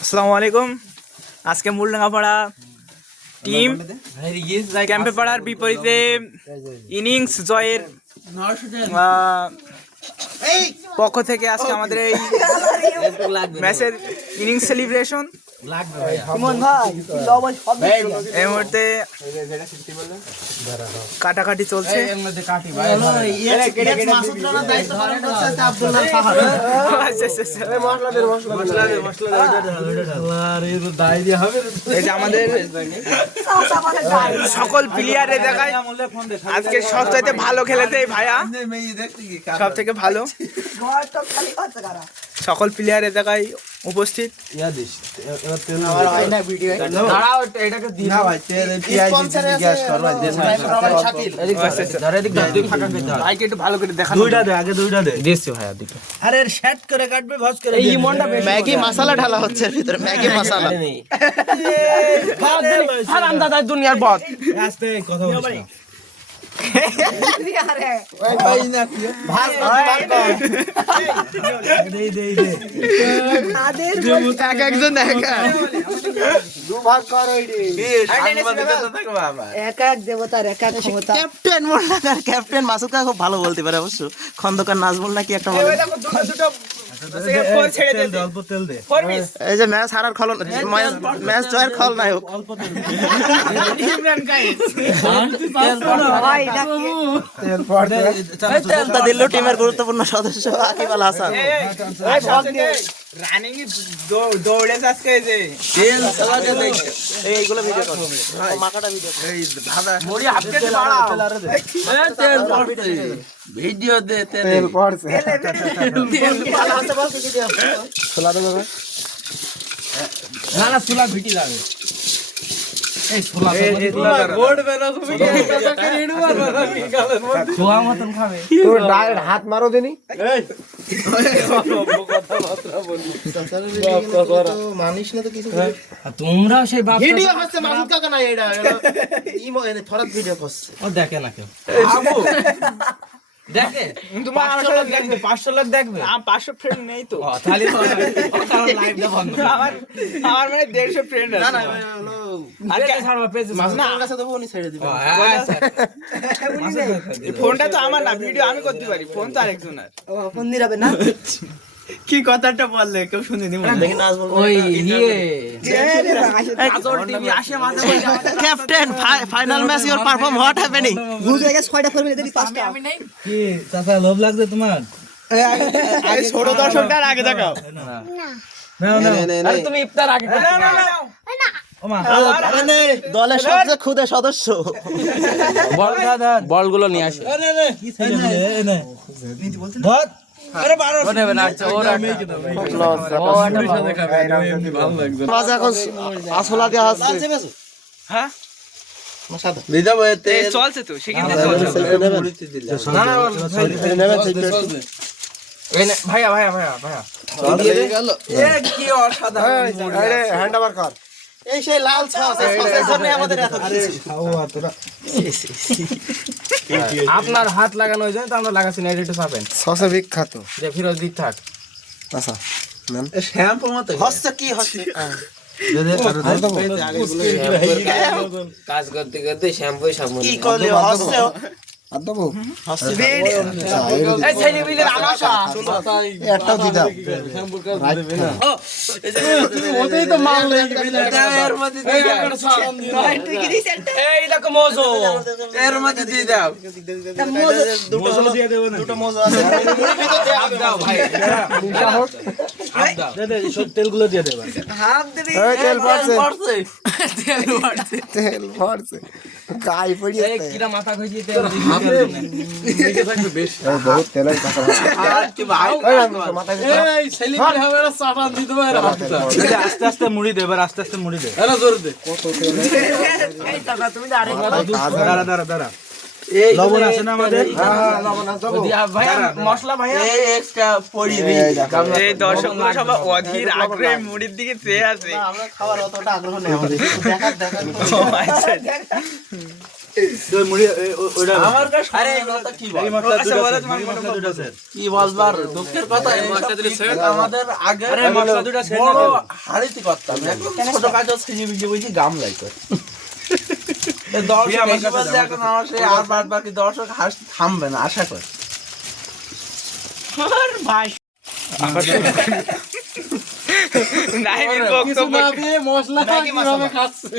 আসসালামু আলাইকুম। আজকে মূলডাঙ্গাপাড়া টিম ক্যাম্পে পাড়ার বিপরীতে ইনিংস জয়ের পক্ষ থেকে আজকে আমাদের এই ম্যাচের ইনিংস সেলিব্রেশন। এই মুহূর্তে কাটাকাটি চলছে। এই যে আমাদের সকল প্লেয়ারে দেখায় আজকে সবচাইতে ভালো খেলেছে এই ভাইয়া, সব থেকে ভালো সকল প্লেয়ারে দেখায় উপস্থিত। ম্যাগি মশলা ঢালা হচ্ছে ভিতরে, ম্যাগি মশলা। দুনিয়ার বদ একজন ক্যাপ্টেন মাসুদ কাকা খুব ভালো বলতে পারে অবশ্য। খন্দকার নাজমুল নাকি একটা বলে। এই যে ম্যাচ হারার খল, ম্যাচ জয়ের খল নায়ক দিল্লু টিমের গুরুত্বপূর্ণ সদস্য আকিব আল হাসান। এইগুলো ভিডিও করো, মাকাটা ভিডিও ভিডিও দে তেল পড়ছে না না সুলা ভিটি লাগে। হাত মারো দেনি মানিস না তো কিছু। তোমরা সেই ভিডিও হচ্ছে মাসুদ কাকা না, এটা ফরাত ভিডিও করছে। ও দেখে না কেউ, দেখে তোমার 500 লোক দেখবে। 500 ফ্রেন্ড নেই তো, তাহলে লাইভটা বন্ধ। আমার মানে 150 ফ্রেন্ড আছে। না না আরে ছাড়বা পেজ মাসুদের কাছে দেবো, উনি ছেড়ে দিবেন। ফোনটা তো আমার না, ভিডিও আমি করতে পারি, ফোন তো আরেকজনের। ও ফোন দিরাবে না কি কথাটা বললে কেউ শুনে নি মনে দেখি নাজ বল। ওই ইয়ে আজর টিভি আসে মাঝে মাঝে। Captain final match your perform what happening? বুঝে গেছে 6টা ফর্মে দেবি 5টা। আমি নাই কি চাচা লোভ লাগছে তোমার? এই ছোট দর্শকটার আগে দেখাও না না না। আরে তুমি ইফতার আগে না না না না ওমা দলের সবচেয়ে খুদে সদস্য বলগুলো নিয়ে আসে। আরে রে কি ছেলে নে ধর। আরে বারো নেবে না। আচ্ছা ওর এখন আসলা দেয়া আছে। হ্যাঁ দিদা ভাই তে চলছে তো সেখানে চলছে না না নেবে। ভাইয়া ভাইয়া ভাইয়া ভাইয়া দিয়ে গেল। এ কি অসাধারণ। আরে হ্যান্ড ওভার কর। এই সেই লাল সস, এই সসের জন্য আমাদের এত কিছু খাওয়া তোরা। আপনার হাত লাগানো হয়ে যায় তো আমরা লাগাচ্ছি না, এটা চাপেন। সসে বিখ্যাত যে ফিরোজ দিক থাক। আচ্ছা নেন শ্যাম্পু মত হচ্ছে কি হচ্ছে কাজ করতে করতে শ্যাম্পু সামনে কি করলে হচ্ছে আদবো হচ্ছে এই ছেলে মিলে আলাসা একটা দি দাও শ্যাম্পু কাজ দেবে না। ও তুমি ওতেই তো মাল লাগবে এর মধ্যে এই একটা সালাম দিও ঠিক দিছেন। এই দেখো মোজো এর মধ্যে দি দাও। মোজো দিয়ে দেব না, দুটো মোজো আছে মুড়ি ভিতর দাও দাও ভাই। দে দে সব তেলগুলো দিয়ে দেবা। হাফ দিবি। এই তেল পড়ছে তেল পড়ছে তেল পড়ছে গাই পড়ি এই কিরা মাথা কই দিয়ে তেল দিতে থাকবে বেশ বহুত তেলের কথা। আর কি ভাই মাথা এই সেলিব্রেট হবে না, চাটান দিতে পারে আস্তে আস্তে মুড়ি দে, এবার আস্তে আস্তে মুড়ি দে। এরা জোর দে কত তেল। এই টাকা তুমি আরেক দাঁড়া দাঁড়া দাঁড়া। এই লবণ আছে না আমাদের? হ্যাঁ হ্যাঁ লবণ আছে দিয়া ভাই মশলা ভাই এই এক্সট্রা পড়ি দেই। এই দর্শকরা সব অধীর আগ্রহে মুড়ির দিকে চেয়ে আছে। আমরা খাবার অতটা আগ্রহ নেই আমাদের, দেখা দেখা। আমার কাছে আরে এই কথা কি বল আচ্ছা বলো তোমার মতামত। কি বলবার দুঃখের কথা এই সব আমাদের আগে বড় হাড়িতে করতাম এখন ছোট কাজ ছিজি বিজি বুঝি গাম লাইতো দর্শক এই বলতে এখন আমার সেই আর বাদ বাকি দর্শক হাস থামবে না আশা করি আর ভাই নাইমের বক্তব্য মশলা কিভাবে খাচ্ছে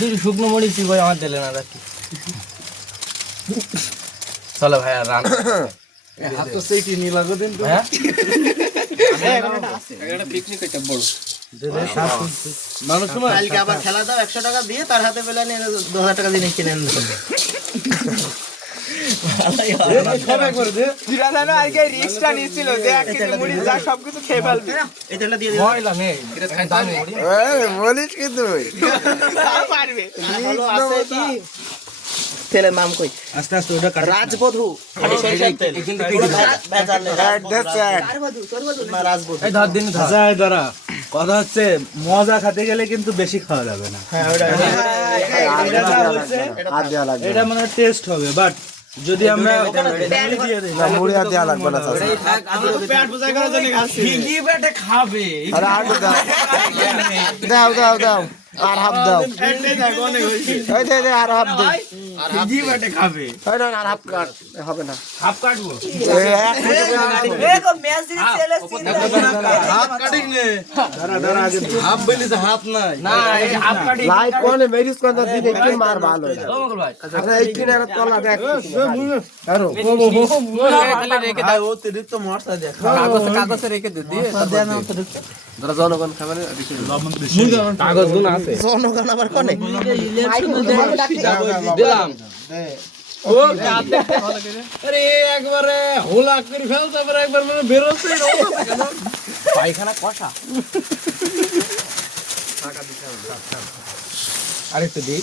দুই শুকনো মরিচ ভাই আমার দিলে না রাখি চলো ভাই আর রান হাত তো সেইটি নি লাগো দিন তো হ্যাঁ একটা পিকনিক একটা বড় মানুষ কালকে আবার খেলা দাও 100 টাকা দিয়ে তার হাতে পেলে নিয়ে 2000 টাকা দিয়ে কিনে আনতে হবে জিরাদানো আজকে রিস্কটা নিছিল যে এক কেজি মুড়ি যা সবকিছু খেয়ে ফেলবে এই তেলটা দিয়ে দিও ময়লা নেই এটা খাই দাম নেই বলিস কি তুই তাও পারবে ভালো আছে কি তেলের নাম কই আস্তে আস্তে ওটা কাট রাজবধূ খালি সরিষার তেল ভেজাল নেই রাজবধূ না রাজবধূ এই ধর দিন ধর আচ্ছা দাঁড়া কথা হচ্ছে মজা খেতে গেলে কিন্তু বেশি খাওয়া যাবে না হ্যাঁ ওটা এটা যা হচ্ছে হাত দেওয়া লাগবে এটা মানে টেস্ট হবে বাট যদি আমরা দিয়ে দিই না মুড়ি হাত দেওয়া লাগবে না চাচা পেট বোঝাই করার জন্য খাচ্ছি ভিগি পেটে খাবে আরে আর দাও দাও দাও আর হাফ দাও এটাই দেখো অনেক হইছে ওই দে দে আর হাফ দে ভিজি পেটে খাবে ওই না আর হাফ কাট হবে না হাফ কাটবো এগো ম্যাচ দিতে তেলে হাত কাটিং নে দাঁড়া দাঁড়া আগে হাত বলি যে হাত নাই না এই হাত কাটিং লাইক কোনে মেরিস কোন দিন একটু মার ভালো ও মঙ্গল ভাই আচ্ছা এই কিনারে তলা দেখ আরো তাহলে রেখে দাও অতিরিক্ত মশলা দেখ কাগজে রেখে দে দিয়ে দেন অতিরিক্ত ধর জনগণ খাবারে কাগজ গুণ আছে জনগণ আবার কোনে দিলাম ও কাতে ভালো করে আরে একবারে হোলা করে ফেল তারপরে একবার মানে বের হচ্ছে কেন পায়খানা কষা আরেকটু দি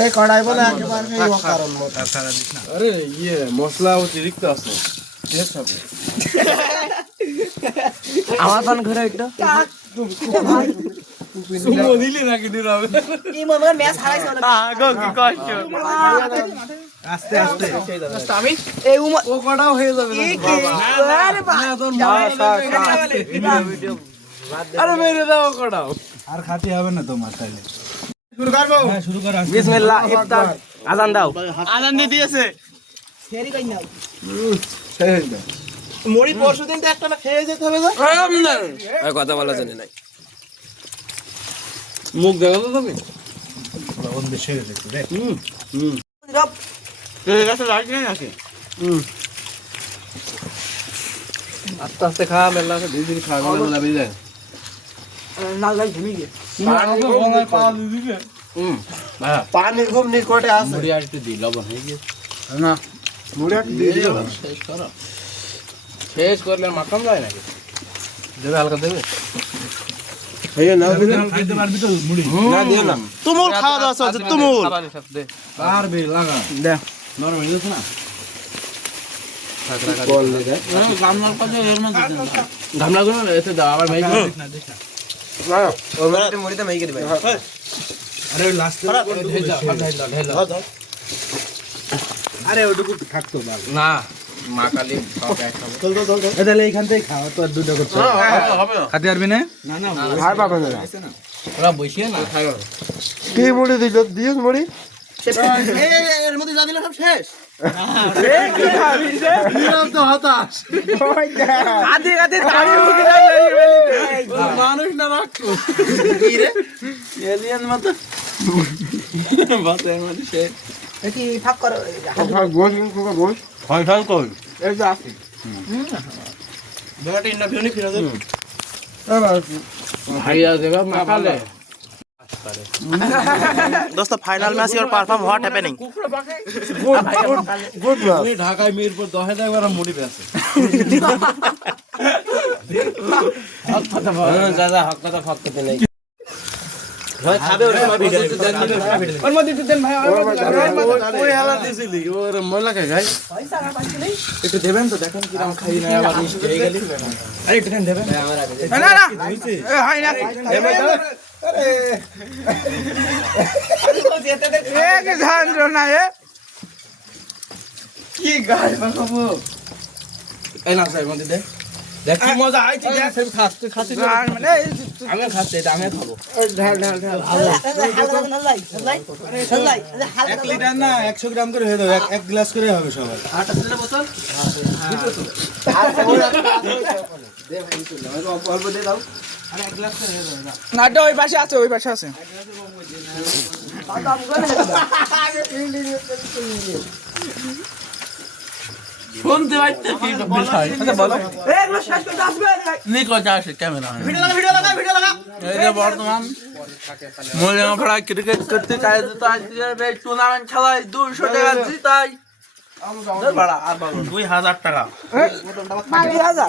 এই কড়াই বলে একেবারে এই অকারণ মত আরে ইয়ে মশলা অতিরিক্ত আছে টেস্ট হবে আমার পান ঘরে একটা সুমো দিলি নাকি দিলাবে এই মনে ম্যাচ হারাইছে গো কি কষ্ট আস্তে আস্তে আমি এই ও কটাও হয়ে যাবে আরে আরে মেরে দাও কটাও আর খাতে হবে না তোমার তাহলে শুরু করবো হ্যাঁ শুরু কর বিসমিল্লাহ ইফতার আজান দাও আজান দিয়ে দিয়েছে ফেরি কই নাও সেই দাও মুড়ি পরশুদিন তো একটা না খেয়ে যেতে হবে গো কথা বলা জানি নাই মুখ দেখা তো তুমি কোন বেশি হয়ে গেছে রে রব ঠিক আছে লাইট নেই নাকি আস্তে আস্তে খা মেলা আছে ধীরে ধীরে খা মেলা বেরিয়ে যায় নাল লাল ঘুমি গে পানি খুব নিকটে আছে মুড়ি আর একটু দিই লবণ হয়ে গিয়েছে না মুড়ি একটু দিয়ে দিও শেষ করো শেষ করলে মাখাম যায় নাকি দেবে হালকা দেবে এই না খাইতে পারবি তো মুড়ি না দিও না তুমুল খাওয়া দাওয়া চলছে তুমুল খাবারের সাথে দে পারবি লাগা দে নরম হয়ে যাচ্ছে না গামলার কাছে এর মধ্যে গামলা গুলো এতে দাও আবার ভাই ওর মধ্যে মুড়িতে মাইকে দিবে আরে লাস্টে আরে ওটুকু থাকতো ভালো না মা কালী সব এক খাবে তাহলে এইখান থেকে খাওয়া তো আর দুটো করতে হবে না খাতে পারবি না না না খাই পাবে না ওরা বসিয়ে না খাই কি মুড়ি দিল দিস মুড়ি এর মধ্যে যা দিলে সব শেষ তো হতাশ আধে আধে দাঁড়িয়ে মুখে মানুষ না রাখো কি রে এলিয়ান মত বাস এর মধ্যে সে কি ফাক করো গোশ গোশ হয় ঠাল কই এই যে আছে বেটা ইন্টারভিউ নি ফিরে যাবে ভাইয়া দেবা মাকালে दोस्तों फाइनल मैच और परफॉर्म व्हाट हैपेनिंग গুড না আমি ঢাকায় মিরপুর 10 টাকা করে মুড়ি বেচে দাদা হক কথা ফক্কতে নাই ভাই খাবে ওর সময় ভিডিও ওর মধ্যে একটু দেন ভাই ওই হালা দিছিলি ওর ময়লা খাই গাই একটু দেবেন তো দেখেন কি রকম খাই না আবার মিষ্টি হয়ে গেলি আরে একটু দেন দেবেন আমার আগে না না এ হয় না যন্ত্রণা এ কি গাছ বানাবো এই না স্যার মধ্যে দেখ কি মজা আইছে দেখ তুই খাচ্ছিস মানে আমি খাচ্ছি এটা আমি খাবো ঢাল ঢাল ঢাল 1 লিটার না 100 গ্রাম করে হয়ে যাবে 1 গ্লাস করে হবে সবার আটা ছেলে বোতল অল্প দিয়ে দাও নাটা ওই পাশে আছে ওই পাশে আছে শুনতে পাইতে কি বিষয় আচ্ছা বলো এগুলো শেষ করতে আসবে নিকো যা আসে ক্যামেরা ভিডিও লাগা এই যে বর্তমান মোলেঙ্গাপাড়া ক্রিকেট করতে চাই তো আজকে টুর্নামেন্ট খেলায় 200 টাকা জিতাই 2000 টাকা 2000